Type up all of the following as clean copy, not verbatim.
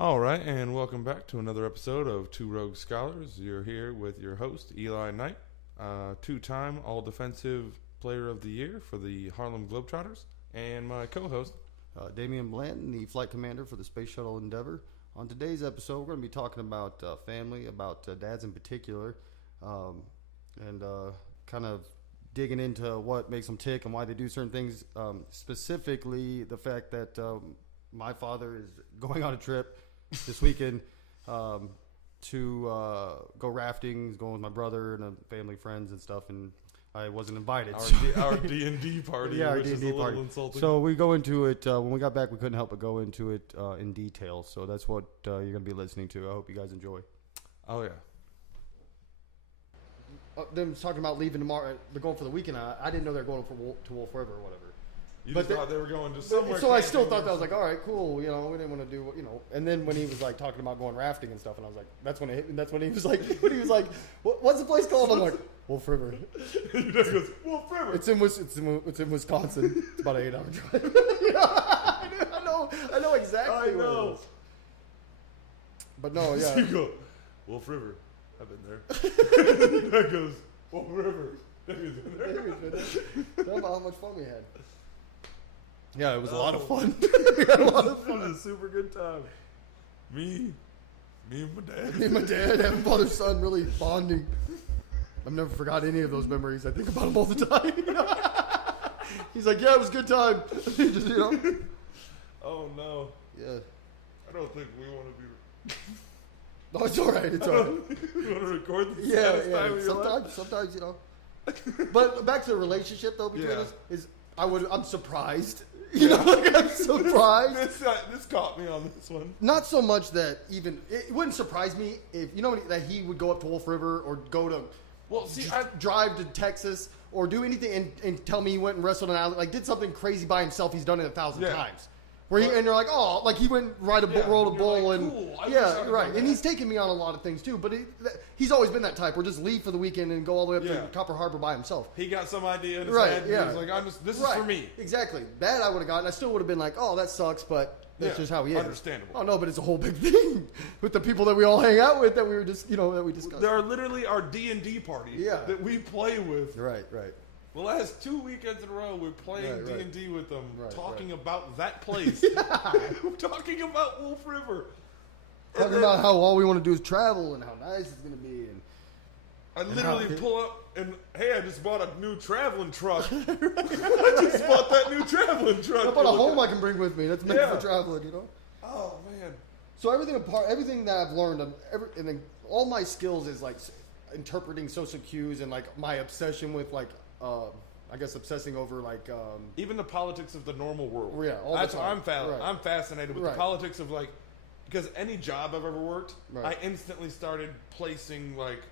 All right, and welcome back to another episode of Two Rogue Scholars. You're here with your host, Eli Knight, two-time All-Defensive Player of the Year for the Harlem Globetrotters, and my co-host, Damian Blanton, the flight commander for the Space Shuttle Endeavour. On today's episode, we're going to be talking about family, about dads in particular, and kind of digging into what makes them tick and why they do certain things, specifically the fact that my father is going on a trip this weekend to go rafting. He's going with my brother and family, friends, and stuff, and I wasn't invited. Our D&D party, yeah, our which D&D is a little party. insulting. So we go into it when we got back. We couldn't help but go into it in detail. So that's what you're going to be listening to. I hope you guys enjoy. Oh, yeah. Them talking about leaving tomorrow. They're going for the weekend. I didn't know they were going to Wolf River or whatever. You just thought they were going to somewhere. So I still thought that was like, all right, cool. You know, we didn't want to do, you know. And then when he was like talking about going rafting and stuff, and I was like, that's when it hit me. That's when he was like, what's the place called? I'm like, Wolf River. He just goes, Wolf River. It's in Wisconsin. It's about an 8-hour drive. I know exactly where it is. But no, yeah. So you go, Wolf River. I've been there. That goes, Wolf River. David's been there. Tell about how much fun we had. Yeah, it was a lot of fun. We had a lot of fun. It was a super good time. Me and my dad. Me and my dad having father-son really bonding. I've never forgot any of those memories. I think about them all the time. He's like, yeah, it was a good time. Just, you know. Oh, no. Yeah. I don't think we want to be... No, it's all right. It's all right. You want to record the Yeah. time of your life? Sometimes, you know. But back to the relationship, though, between us, is I'm surprised. You know, like, I'm surprised. This caught me on this one. Not so much that it wouldn't surprise me if, you know, that he would go up to Wolf River or go to, drive to Texas or do anything and tell me he went and wrestled an alley, like did something crazy by himself. He's done it 1,000 times. And you're like, oh, like he went roll a bull like, and cool. Right. And he's taken me on a lot of things too, but he's always been that type. Or just leave for the weekend and go all the way up to Copper Harbor by himself. He got some idea in his head. And he was like, this is for me. Exactly. That I would have gotten. I still would have been like, oh, that sucks, but that's just how he is. Understandable. Oh no, but it's a whole big thing with the people that we all hang out with that we were just, that we discussed. There are literally our D&D party that we play with. Right. The last 2 weekends in a row, we're playing D&D with them, talking about that place. We're talking about Wolf River. Talking about how all we want to do is travel and how nice it's going to be. And I literally pull up and, hey, I just bought a new traveling truck. I just bought that new traveling truck. I bought a home I can bring with me. That's meant for traveling, you know? Oh, man. So everything that I've learned, and then all my skills is like interpreting social cues and like my obsession with like, I guess obsessing over like even the politics of the normal world. Yeah, that's why I'm fascinated with the politics of like, because any job I've ever worked, I instantly started placing like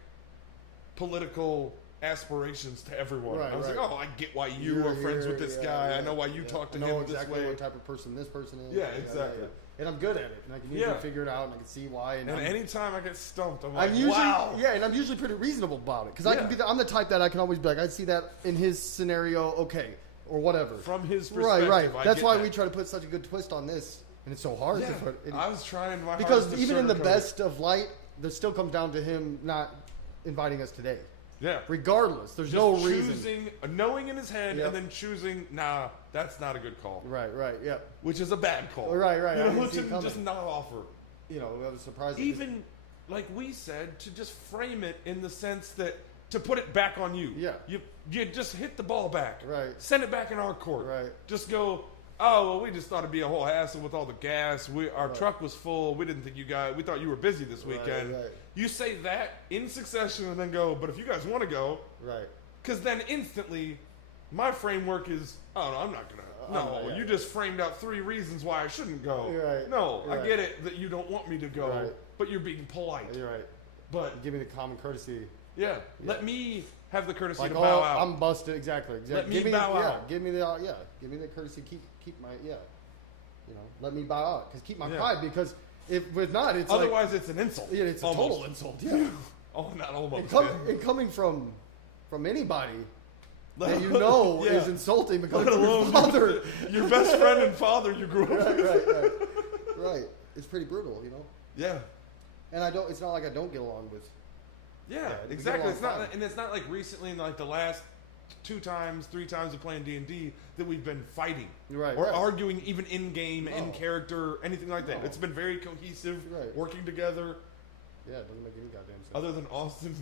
political aspirations to everyone. I was like, oh, I get why you are friends with this guy. I know why you talk to him exactly this way. What type of person this person is. Yeah, exactly. And I'm good at it, and I can usually figure it out, and I can see why. And anytime I get stumped, I'm like, wow. Yeah, and I'm usually pretty reasonable about it because I can be. I'm the type that I can always be like, I see that in his scenario, okay, or whatever. From his perspective, right. That's why we try to put such a good twist on this, and it's so hard. Yeah, to put I was trying my because hardest to even in the sugarcoat best of light, there still comes down to him not inviting us today. Yeah. Regardless, there's no reason. Knowing in his head and then choosing, nah, that's not a good call. Right, yeah. Which is a bad call. Right. You know, just not offer. You know, that was surprising. Even, like we said, to just frame it in the sense that, to put it back on you. Yeah. You just hit the ball back. Right. Send it back in our court. Right. Just go, oh, well, we just thought it'd be a whole hassle with all the gas. Our truck was full. We didn't think we thought you were busy this weekend. Right. You say that in succession and then go, but if you guys want to go. Right. Because then instantly, my framework is, oh, no, I'm not going to. No, you just framed out 3 reasons why I shouldn't go. Right. No, I get it that you don't want me to go, but you're being polite. You're right. But give me the common courtessy. Yeah. Let me have the courtesy like, to bow out. I'm busted. Exactly. Let me bow out. Give me the courtesy. Keep my let me bow out because keep my pride because if not, it's otherwise it's an insult. Yeah, it's almost a total insult. Yeah. Oh, not almost. And coming from anybody that you know is insulting because of your father, your best friend and father you grew up with. Right. it's pretty brutal, you know. Yeah. And it's not like I don't get along with. Yeah, exactly. It's not, and it's not like recently, in like the last 2 times, 3 times of playing D&D that we've been fighting or arguing, even in game, in character, anything like that. It's been very cohesive, working together. Yeah, it doesn't make any goddamn sense. Other than Austin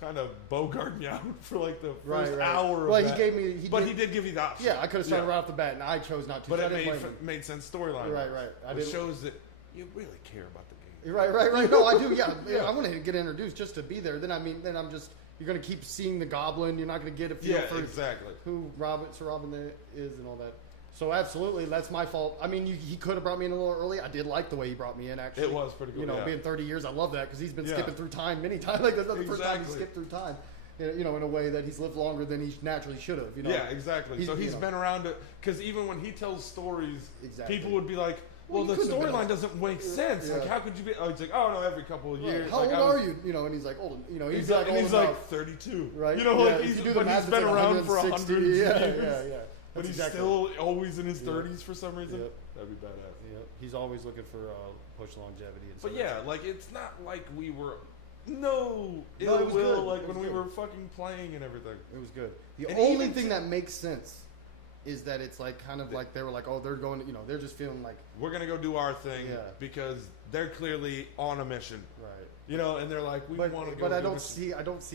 kind of bogarting me out for like the first hour. Well, of that. He did give you the option. Yeah, I could have started right off the bat, and I chose not to. But it made sense storyline. Right. It shows that you really care about the game. Right. No, I do. Yeah, I want to get introduced just to be there. Then I'm just. You're gonna keep seeing the goblin. You're not gonna get a feel for exactly who Sir Robin is and all that. So absolutely, that's my fault. I mean, he could have brought me in a little early. I did like the way he brought me in. Actually, it was pretty cool. You know, being 30 years, I love that because he's been skipping through time many times. Like that's not the first time he skipped through time. You know, in a way that he's lived longer than he naturally should have. You know? Yeah, exactly. He's been around it because even when he tells stories, people would be like, "Well, the storyline doesn't make sense. Like, how could you be?" Oh, it's like, "Oh no, every couple of years." How old are you? You know, and he's like old. You know, he's like 32. Right. You know, like he's been around for 100 years. Yeah. But he's still always in his 30s for some reason. Yep. That'd be badass. Yep. He's always looking for push longevity. But like it's not like we were ill will like when we were fucking playing and everything. It was good. The only thing that makes sense is that it's like kind of like they were like, oh, they're going, you know, they're just feeling like we're gonna go do our thing because they're clearly on a mission, right? You know, and they're like, we want to go. But I don't see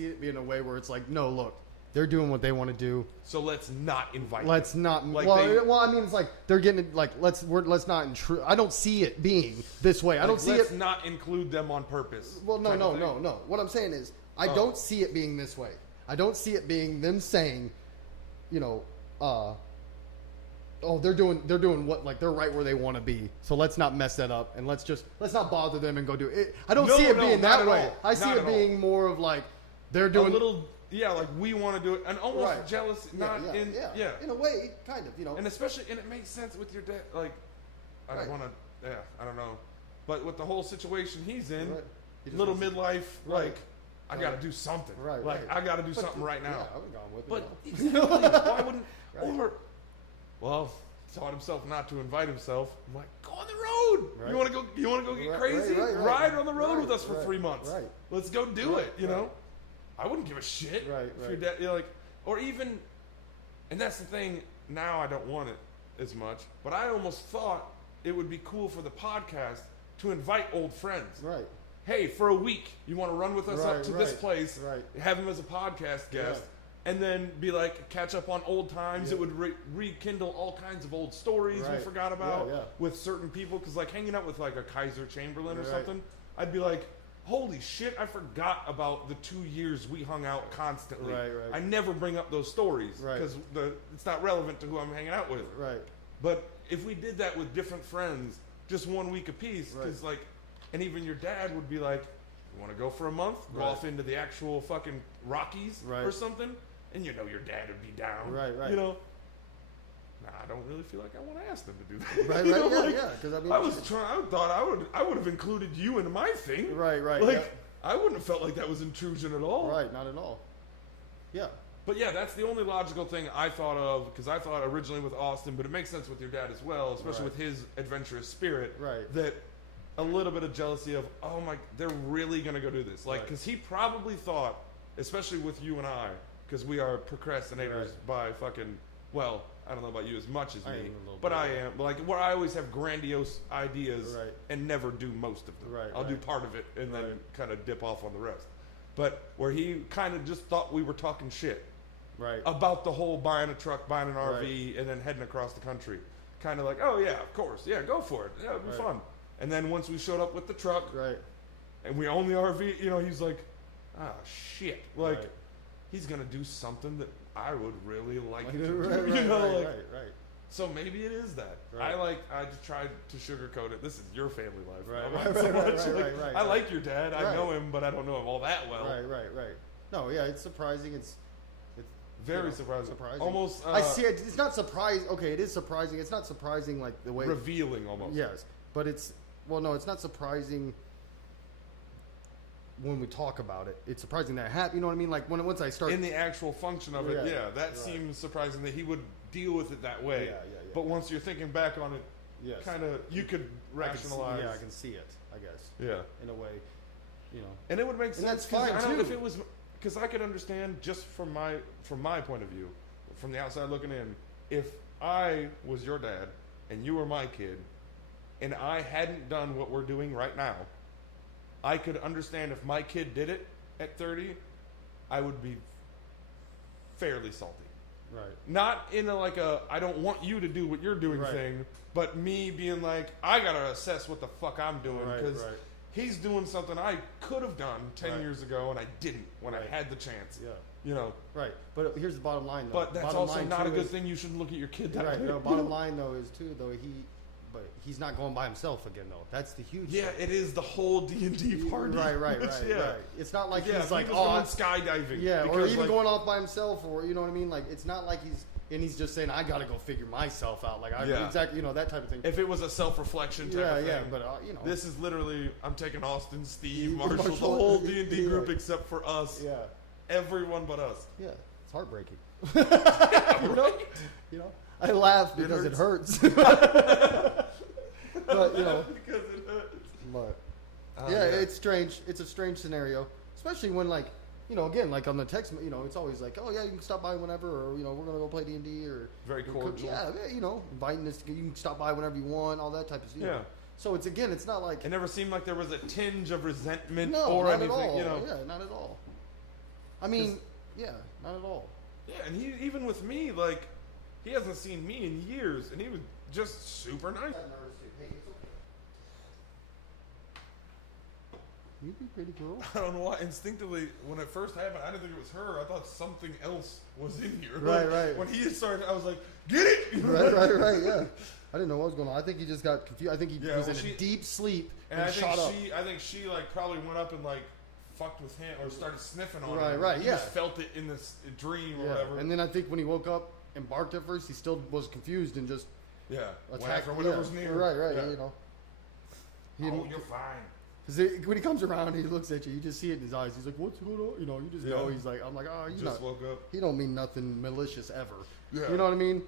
it being a way where it's like, no, look, they're doing what they want to do, so let's not invite. Let's them. not. Like well, I mean, it's like they're getting like let's not intrude. I don't see it being this way. I don't see let's not include them on purpose. Well, no. What I'm saying is, I don't see it being this way. I don't see it being them saying, you know, oh, they're doing what, like they're right where they want to be. So let's not mess that up, and let's not bother them and go do it. I don't see it being that way. I see it being more of like they're doing a little. Yeah, like we want to do it, and almost jealous. In a way, kind of, you know. And especially, and it makes sense with your dad. Like, I don't want to. Yeah, I don't know, but with the whole situation he's in, little midlife, like. I got to do something. Like, I got to do something right now. Yeah, I would have gone with it. But exactly, why wouldn't? Or, taught himself not to invite himself. I'm like, go on the road. Right. You want to go get crazy? Ride on the road with us for 3 months. Right. Let's go do it. You know, I wouldn't give a shit. If your dad, like, or even, and that's the thing. Now I don't want it as much, but I almost thought it would be cool for the podcast to invite old friends. Right. Hey, for a week, you want to run with us up to this place, have him as a podcast guest, and then be like, catch up on old times. It would rekindle all kinds of old stories we forgot about with certain people. Because, like, hanging out with, like, a Kaiser Chamberlain or something, I'd be like, holy shit, I forgot about the 2 years we hung out constantly. I never bring up those stories because it's not relevant to who I'm hanging out with. But if we did that with different friends, just 1 week apiece, because, like, and even your dad would be like, you want to go for a month? Go off into the actual fucking Rockies or something? And you know your dad would be down. You know? Nah, I don't really feel like I want to ask them to do that. Because I mean, I would have included you into my thing. I wouldn't have felt like that was intrusion at all. Not at all. Yeah. But yeah, that's the only logical thing I thought of, because I thought originally with Austin, but it makes sense with your dad as well, especially with his adventurous spirit, that a little bit of jealousy of, oh my, they're really going to go do this. Like, because he probably thought, especially with you and I, because we are procrastinators by fucking, well, I don't know about you as much as me, but I am. Like, where I always have grandiose ideas and never do most of them. I'll do part of it and then kind of dip off on the rest. But where he kind of just thought we were talking shit about the whole buying a truck, buying an RV, and then heading across the country. Kind of like, oh yeah, of course. Yeah, go for it. Yeah, it'll be fun. And then once we showed up with the truck, and we own the RV, you know, he's like, "Ah, shit!" Like, he's gonna do something that I would really like to do. You know, So maybe it is that. I just tried to sugarcoat it. This is your family life. I like your dad. I know him, but I don't know him all that well. No, yeah, it's surprising. It's very surprising. Almost. I see it. It's not surprising. Okay, it is surprising. It's not surprising like the way revealing almost. Yes, but it's. Well, no, it's not surprising when we talk about it. It's surprising that it happened. You know what I mean? Like, once I start... In the actual function of it, that seems surprising that he would deal with it that way. But once you're thinking back on it, kind of you could rationalize. I can see it. I guess. Yeah. In a way, And it would make sense. And that's fine I don't know if too. it was because I could understand just from my point of view, from the outside looking in, if I was your dad and you were my kid, and I hadn't done what we're doing right now, I could understand if my kid did it at 30, I would be fairly salty. right. Not in a I don't want you to do what you're doing thing, but me being like, I gotta assess what the fuck I'm doing because he's doing something I could have done 10 years ago and I didn't when I had the chance. Yeah. Right. But here's the bottom line, though. But that's bottom also not a good is, thing. You shouldn't look at your kid that way. No, bottom line, though, is too, though, he's not going by himself again, though. That's the huge thing. It is the whole D&D party. Right. It's not like he's like, going skydiving. Yeah, or even going off by himself, or, you know what I mean? Like, it's not like he's just saying, I got to go figure myself out. Like, exactly, that type of thing. If it was a self-reflection type of thing. Yeah, but, This is literally, I'm taking Austin, Steve, Marshall, the whole D&D group except for us. Yeah. Everyone but us. Yeah, it's heartbreaking. You know? I laugh because it hurts. But, because it hurts. But, it's strange. It's a strange scenario, especially when, again, like on the text, it's always like, oh, yeah, you can stop by whenever, or, we're going to go play D&D, or... Very cordial. Yeah, inviting us, you can stop by whenever you want, all that type of stuff. Yeah. So it's not like... It never seemed like there was a tinge of resentment no, or not anything, at all. Yeah, not at all. I mean, not at all. Yeah, and he, even with me, he hasn't seen me in years, and he was just super nice. You'd be pretty cool. I don't know why. Instinctively, when it first happened, I didn't think it was her. I thought something else was in here. Right. When he started, I was like, get it! Right, yeah. I didn't know what was going on. I think he just got confused. I think he was in a deep sleep and shot up. I think she probably went up and fucked with him or started sniffing on him. Right, he just felt it in this dream or whatever. And then I think when he woke up and barked at first, he still was confused and just attacked whatever's near. Right, you're fine. Because when he comes around, he looks at you. You just see it in his eyes. He's like, "What's going on?" You just know. He's like, "I'm like, oh, you just woke up." He don't mean nothing malicious ever. Yeah. You know what I mean?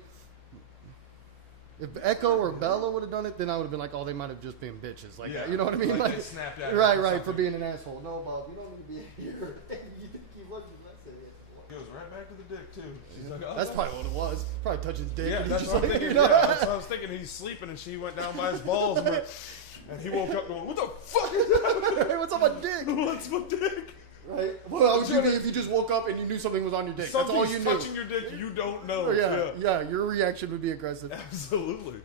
If Echo or Bella would have done it, then I would have been like, "Oh, they might have just been bitches." You know what I mean? They snapped at right, for being an asshole. No, Bob, you don't need to be here. You think he was? It goes right back to the dick too. She's like, that's probably what it was. Probably touch his dick. Yeah, that's what I'm thinking. That's what I was thinking. He's sleeping, and she went down by his balls. And he woke up going, what the fuck? Hey, what's on my dick? What's my dick? Right. Well, I was thinking if you just woke up and you knew something was on your dick. That's all you knew. Touching your dick, you don't know. Yeah, your reaction would be aggressive. Absolutely.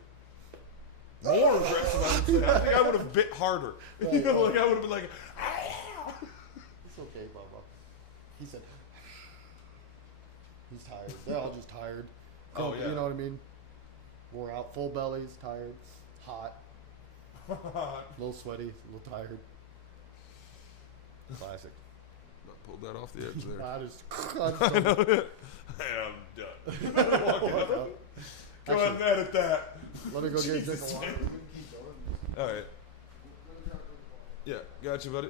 More aggressive, I would say. I think I would have bit harder. I would have been like, ah. It's okay, Bubba. He said, he's tired. They're all just tired. You know what I mean? Wore out, full bellies, tired, hot. A little sweaty, a little tired. Classic. I pulled that off the edge there. I know. I'm done. Walk out. Go ahead and edit that. Let me go get a drink of water. All right. Yeah, got you, buddy.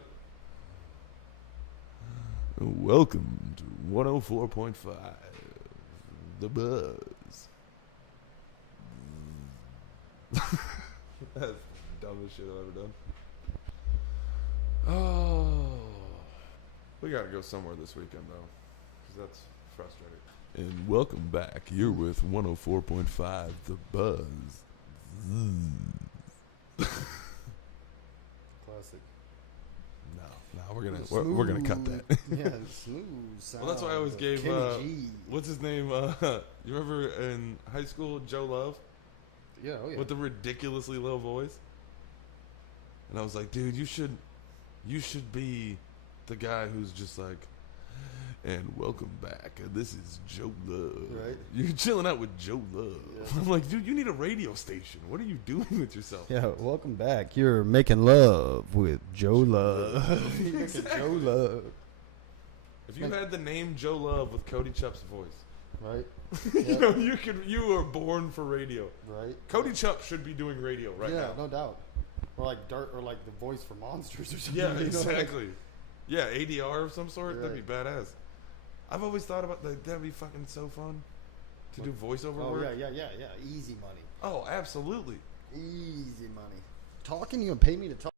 Welcome to 104.5, The Buzz. That's the dumbest shit I've ever done. Oh. We gotta go somewhere this weekend, though, because that's frustrating. And welcome back. You're with 104.5, The Buzz. Classic. No, we're gonna cut that. Yeah, smooth sound. Well, that's why I always gave what's his name? You remember in high school, Joe Love? Yeah, oh yeah. With the ridiculously low voice. And I was like, dude, you should be the guy who's just like, and welcome back. This is Joe Love. Right. You're chilling out with Joe Love. Yeah. I'm like, dude, you need a radio station. What are you doing with yourself? Yeah, welcome back. You're making love with Joe Love. Exactly. Joe Love. If you had the name Joe Love with Cody Chupp's voice. Right. You were born for radio. Right. Cody Chupp should be doing radio right now. Yeah, no doubt. Or like Dirt, or like the voice for Monsters or something. Yeah, exactly. Yeah, ADR of some sort. Right. That'd be badass. I've always thought about that'd be fucking so fun to do voiceover work. Yeah. Easy money. Oh, absolutely. Easy money. Talking, you gonna pay me to talk?